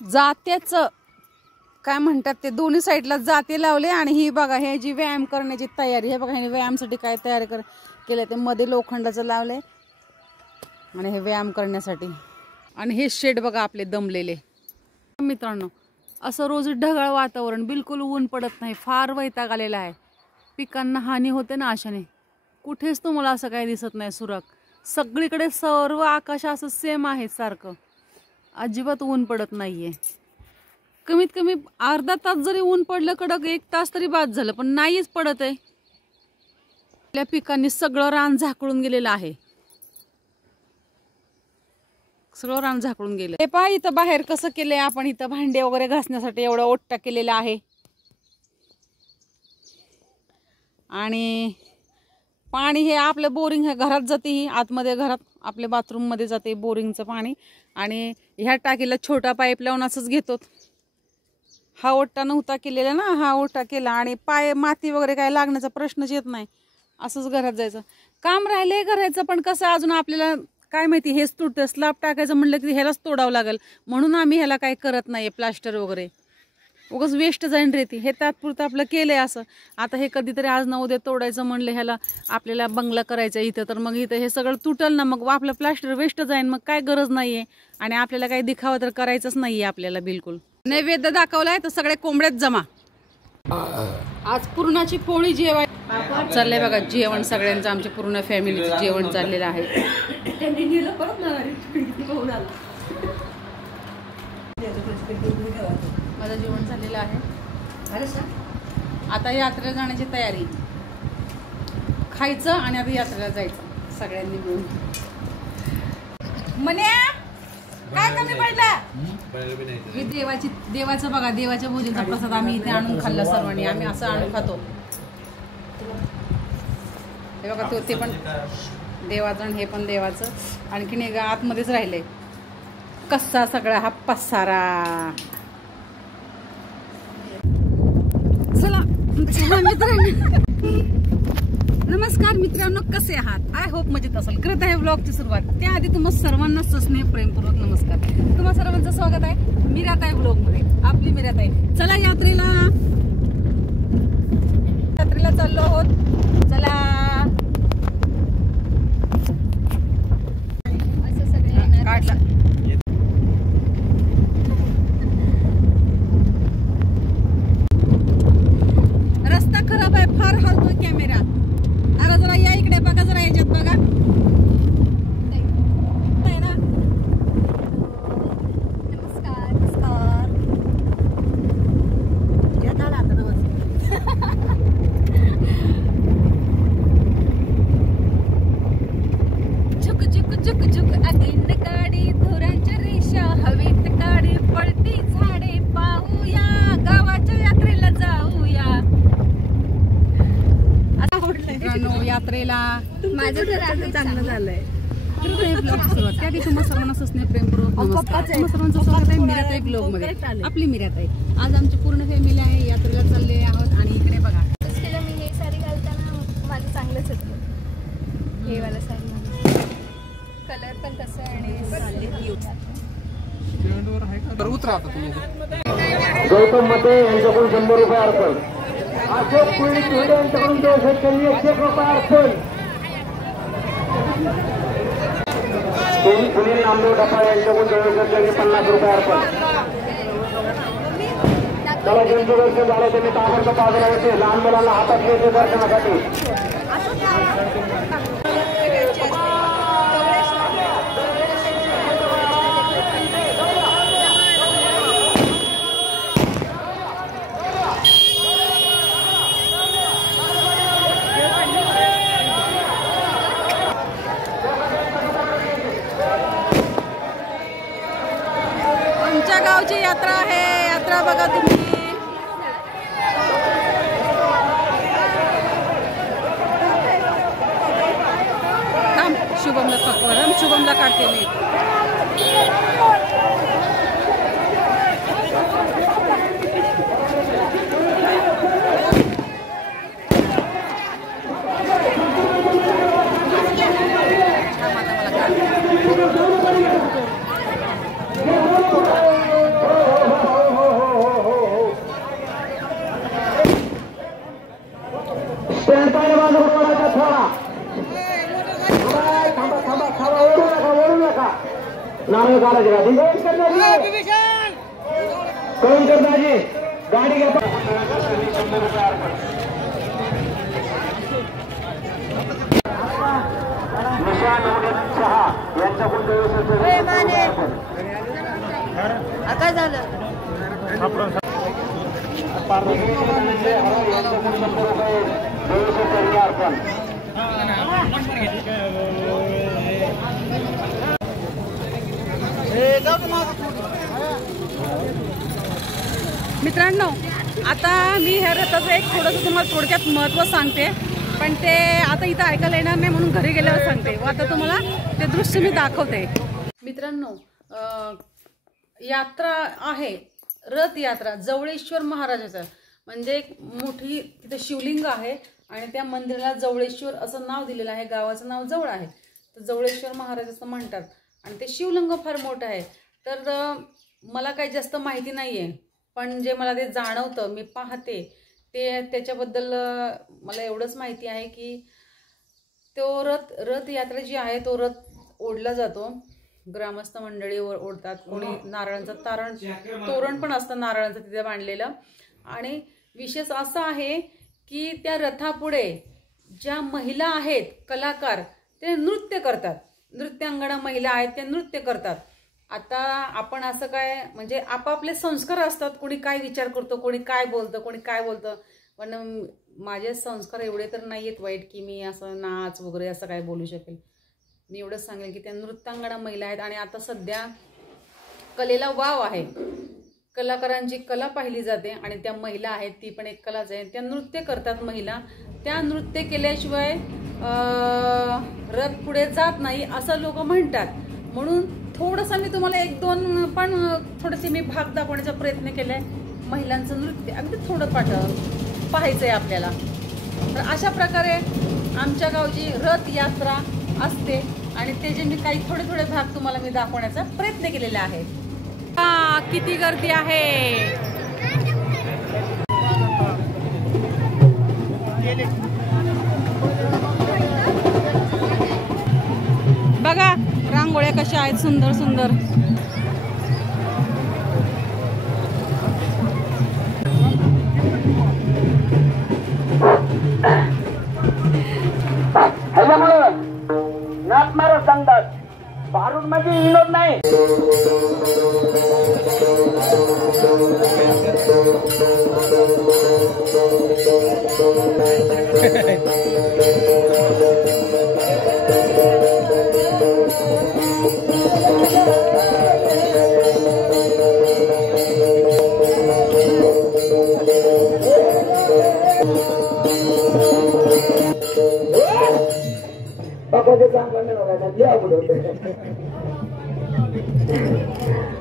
जात्याचं काय म्हणतात ते दोन्ही साईडला जाते लावले आणि ही बघा हे जी व्यायाम करण्याची तयारी, हे बघा हे व्यायामासाठी काय तयारी केले ते मध्ये लोखंडाचं लावले आणि हे व्यायाम करण्यासाठी. आणि हे शेड बघा आपले दमलेले. मित्रांनो असं रोज ढगाळ वातावरण, बिलकुल ऊन पडत नाही, फार वैताग आलेला आहे. पिकांना हानी होते ना अशाने. कुठेच तुम्हाला असं काही दिसत नाही सुरक. सगळीकडे सर्व आकाश असं सेम आहे सारखं, अजिबात ऊन पडत नाहीये. कमीत कमी अर्धा तास जरी ऊन पडलं कडक, 1 तास तरी बाद झालं, पण नाहीच पडत आहे. आपल्या पिकांनी सगळं रान झाकळून गेलेलं आहे, सगळं रान झाकळून गेलं. हे पहा इथं बाहेर कसं केलंय आपण, इथं भांडे वगैरे घासण्यासाठी एवढा ओट्टा केलेला आहे. आणि पाणी हे आपलं बोरिंग हे घरात जाते, ही आतमध्ये घरात आपल्या बाथरूम मध्ये जाते बोरिंगचं पाणी. आणि ह्या टाकीला छोटा पाईप लावून असंच घेतो. हा ओट्टा नव्हता केलेला ना, हा ओट्टा केला आणि पाय माती वगैरे काय लागण्याचा प्रश्नच येत नाही. असंच घरात जायचं. काम राहिलंय करायचं, पण कसं अजून आपल्याला काय माहिती हेच तुटतं. स्लॅब टाकायचं म्हणलं की ह्यालाच तोडावं लागेल, म्हणून आम्ही ह्याला काय करत नाही प्लास्टर वगैरे. उगाच वेस्ट जाईन रेती. हे तात्पुरतं आपलं केलंय असं. आता हे कधीतरी आज ना उद्या तोडायचं म्हणलं ह्याला, आपल्याला बंगला करायचा इथं, तर मग इथं हे सगळं तुटल ना, मग आपलं प्लास्टर वेस्ट जाईन. मग काय गरज नाहीये आणि आपल्याला काही दिखावा तर करायचंच नाहीये आपल्याला बिलकुल. नैवेद्य दाखवलाय तर सगळे कोंबड्यात जमा. आज पुरणाची पोळी जेवाय चाललंय बघा. जेवण सगळ्यांचं, आमच्या पूर्ण फॅमिलीचं जेवण चाललेलं आहे. माझं जेवण झालेलं आहे. आता यात्रेला जाण्याची तयारी, खायचं आणि आता यात्रेला जायचं सगळ्यांनी मिळून. म्हणे काय कमी पडलं? देवाचं बघा, देवाच्या भोजनाचा प्रसाद आम्ही इथे आणून खाल्ला सर्वांनी. आम्ही असं आणून खातो. हे बघा ते पण देवाचं, हे पण देवाचं. आणखीन एक आतमध्येच राहिलंय. कसा सगळा हा पसारा. चला नमस्कार मित्रांनो, कसे आहात? आय होप मजेत असेल. करत आहे ब्लॉगची सुरुवात. त्याआधी तुम्हा सर्वांना स्नेह प्रेमपूर्वक नमस्कार. तुम्हा सर्वांचं स्वागत आहे मीराताई ब्लॉग मध्ये. आपली मीराताई. चला यात्रेला चाललो आहोत. चला काढला. रस्ता खराब आहे, फार हलतोय कॅमेरा. अगं जरा या इकडे बघा, जरा याच्यात बघा. नाही ना. नमस्कार नमस्कार. झुक झुक झुक झुक अगिंड काढी, धुरांच्या रेषा हवेत काढी, पळती झाडे पाहूया, गावाच्या यात्रेला जाऊया. मित्रांनो यात्रेला माझं घर आता चांगलं झालंय. सुरुवात त्याआधी तुम्हा सर्वांना स्नेह प्रेमपूर्वक नमस्कार. तुम्हा सर्वांचं स्वागत आहे मीराताई ब्लॉग मध्ये. आपली मीराताई. आज आमची पूर्ण फॅमिली आहे, यात्रेला चालले आहोत. आणि इकडे बघा मी हे साडी घालताना माझं चांगलंच होतं. हे वाला साडी कलर पण कसं आहे आणि उतरा आता तुम्ही. गौतम मते यांच्याकडून 100 रुपये अर्पण. अशोक पुढे यांच्याकडून 100 रुपये अर्पण. सुनील नामदेव डफा यांच्याकडून 50 रुपये अर्पण. त्याला ज्यांचं दर्शन झालं त्यांनी ताबडतोब बाजूला होते. लहान मुलांना हातात घ्यायचे दर्शनासाठी. आमच्या गावची यात्रा आहे. यात्रा बघा तुम्ही. शुभमला पकड, शुभमला काढते मी. नारळ काढायची गाडी करून करताजी गाडी घेता 100 रुपये अर्पण. निशान शहा यांच्याकडून 200 आता झालं मित्रांनो, आता मी ह्या रथाचं एक थोडंसं तुम्हाला थोडक्यात महत्त्व सांगते, पण ते आता इथं ऐकायला येणार नाही म्हणून घरी गेल्यावर सांगते. व आता तुम्हाला ते दृश्य मी दाखवते. मित्रांनो, यात्रा आहे, रथयात्रा जवळेश्वर महाराजाचं, म्हणजे एक मोठी तिथं शिवलिंग आहे आणि त्या मंदिराला जवळेश्वर असं नाव दिलेलं आहे. गावाचं नाव जवळ आहे, तर जवळेश्वर महाराज असं म्हणतात. आणि ते शिवलिंग फार मोठं आहे. तर मला काही जास्त माहिती नाही आहे, पण जे मला ते जाणवतं, मी पाहते ते त्याच्याबद्दल मला एवढंच माहिती आहे की तो रथयात्रा जी आहे तो रथ ओढला जातो. ग्रामस्थ मंडळी ओढतात, कोणी नारळांचं तोरण पण असतं नारळांचं तिथे बांधलेलं. आणि विशेष असं आहे की त्या रथापुढे ज्या महिला आहेत, कलाकार, ते नृत्य करतात. नृत्यांगना महिला आहेत, त्या नृत्य करतात. आता आपण असं काय, म्हणजे आपापले संस्कार असतात, कोणी काय विचार करतो, कोणी काय बोलतं, कोणी काय बोलतं. पण माझे संस्कार एवढे तर नाही आहेत वाईट की मी असं नाच वगैरे असं काय बोलू शकेल. मी एवढंच सांगेल की त्या नृत्यांगना महिला आहेत. आणि आता सध्या कलेला वाव आहे, कलाकारांची कला पाहिली जाते. आणि त्या महिला आहेत, ती पण एक कलाच आहे. त्या नृत्य करतात महिला. त्या नृत्य केल्याशिवाय रथ पुढे जात नाही असं लोक म्हणतात. म्हणून थोडंसं मी तुम्हाला 1-2 पण थोडेसे मी भाग दाखवण्याचा प्रयत्न केलाय. महिलांचं नृत्य अगदी थोडं पाहायचंय आपल्याला. तर अशा प्रकारे आमच्या गावची रथ यात्रा असते आणि त्याचे मी काही थोडे भाग तुम्हाला मी दाखवण्याचा प्रयत्न केलेला आहे. किती गर्दी आहे बघा, रांगोळ्या कशा आहेत, सुंदर सुंदर. ह्याच्यामुळं नाच मारत सांगतात, भारूड मध्ये विनोद नाही.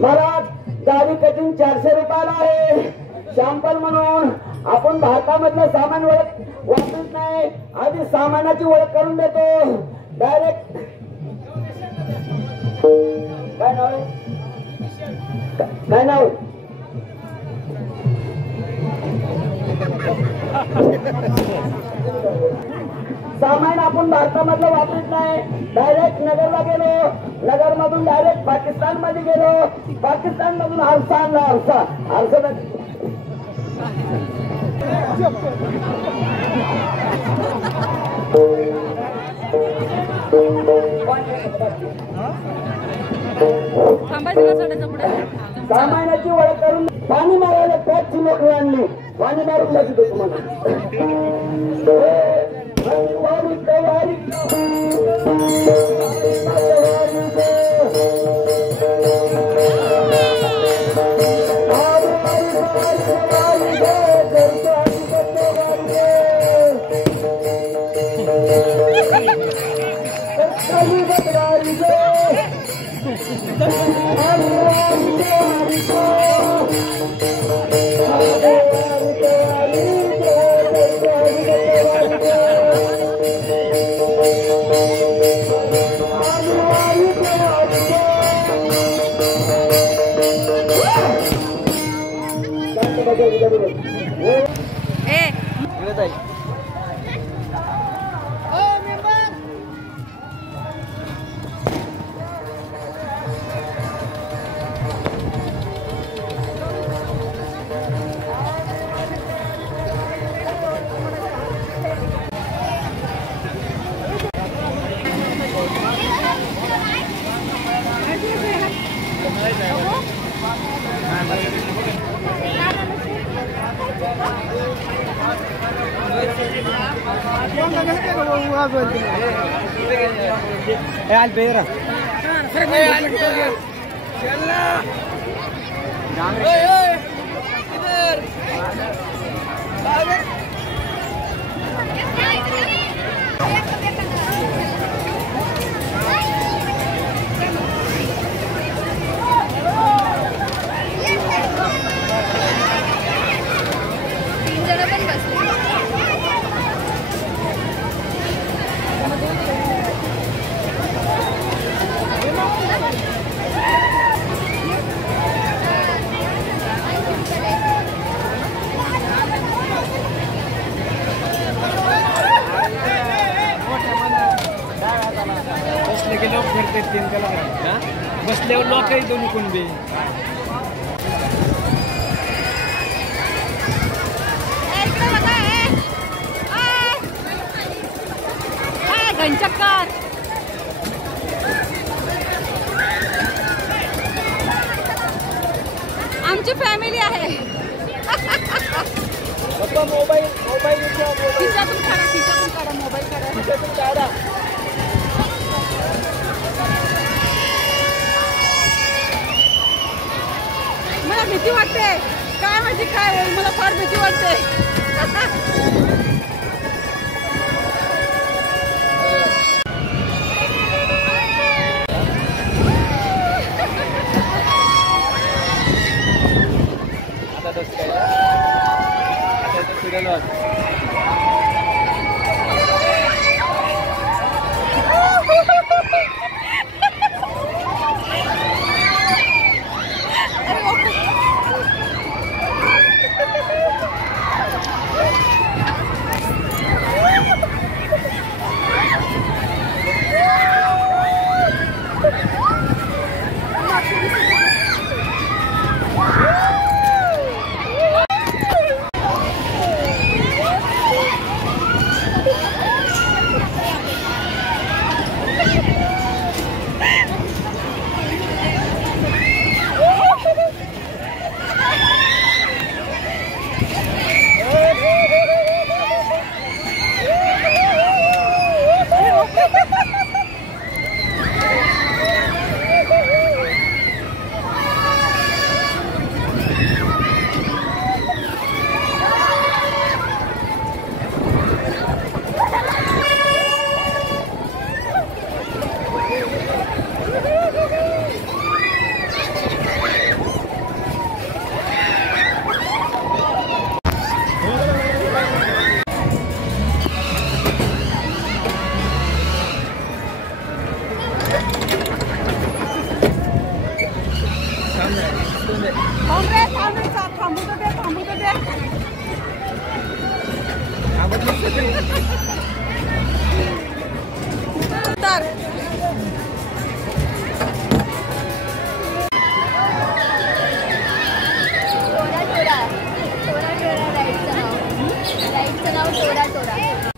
महाराज, गाडी कटिंग 400 रुपयाला आहे. शॅम्पल म्हणून आपण भारतामधलं सामान वापरत नाही, आधी सामानाची ओळख करून देतो. डायरेक्ट काय नाव आहे, काय नाव? सामान आपण भारतामधलं वापरत नाही. डायरेक्ट नगरला गेलो, नगर मधून डायरेक्ट पाकिस्तान मध्ये गेलो, पाकिस्तान मधून आरसा आणला. आरसा सामानाची ओळख करून पाणी मारायला पॅचची नोकरी आणली. पाणी मारून लागतो तुम्हाला. बसल्यावर लोक दोन्ही कुणबी घनचक्कर आमची फॅमिली आहे. मोबाईल मोबाईल खिशातून काढा मोबाईल काढा. मला भीती वाटते, काय माहिती काय होईल, मला फार भीती वाटते.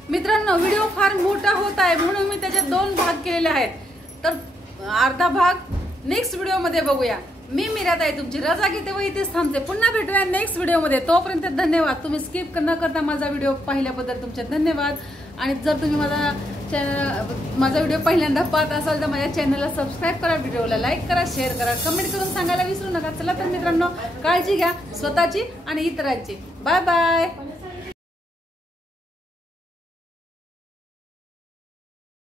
मित्रांनो, व्हिडिओ फार मोठा होत आहे म्हणून मी त्याचे 2 भाग केलेले आहेत. तर अर्धा भाग नेक्स्ट व्हिडिओ मध्ये बघूया. मी मिराताई तुमची रजा घेते व इथेच थांबते. पुन्हा भेटूया नेक्स्ट व्हिडिओ मध्ये. तोपर्यंत धन्यवाद. तुम्ही स्किप न करता माझा व्हिडिओ पाहिल्याबद्दल तुमचे धन्यवाद. आणि जर तुम्ही माझा व्हिडिओ पहिल्यांदा पाहत असाल तर माझ्या चॅनलला सबस्क्राईब करा, व्हिडिओला लाईक करा, शेअर करा, कमेंट करून सांगायला विसरू नका. चला तर मित्रांनो, काळजी घ्या स्वतःची आणि इतरांची. Bye bye.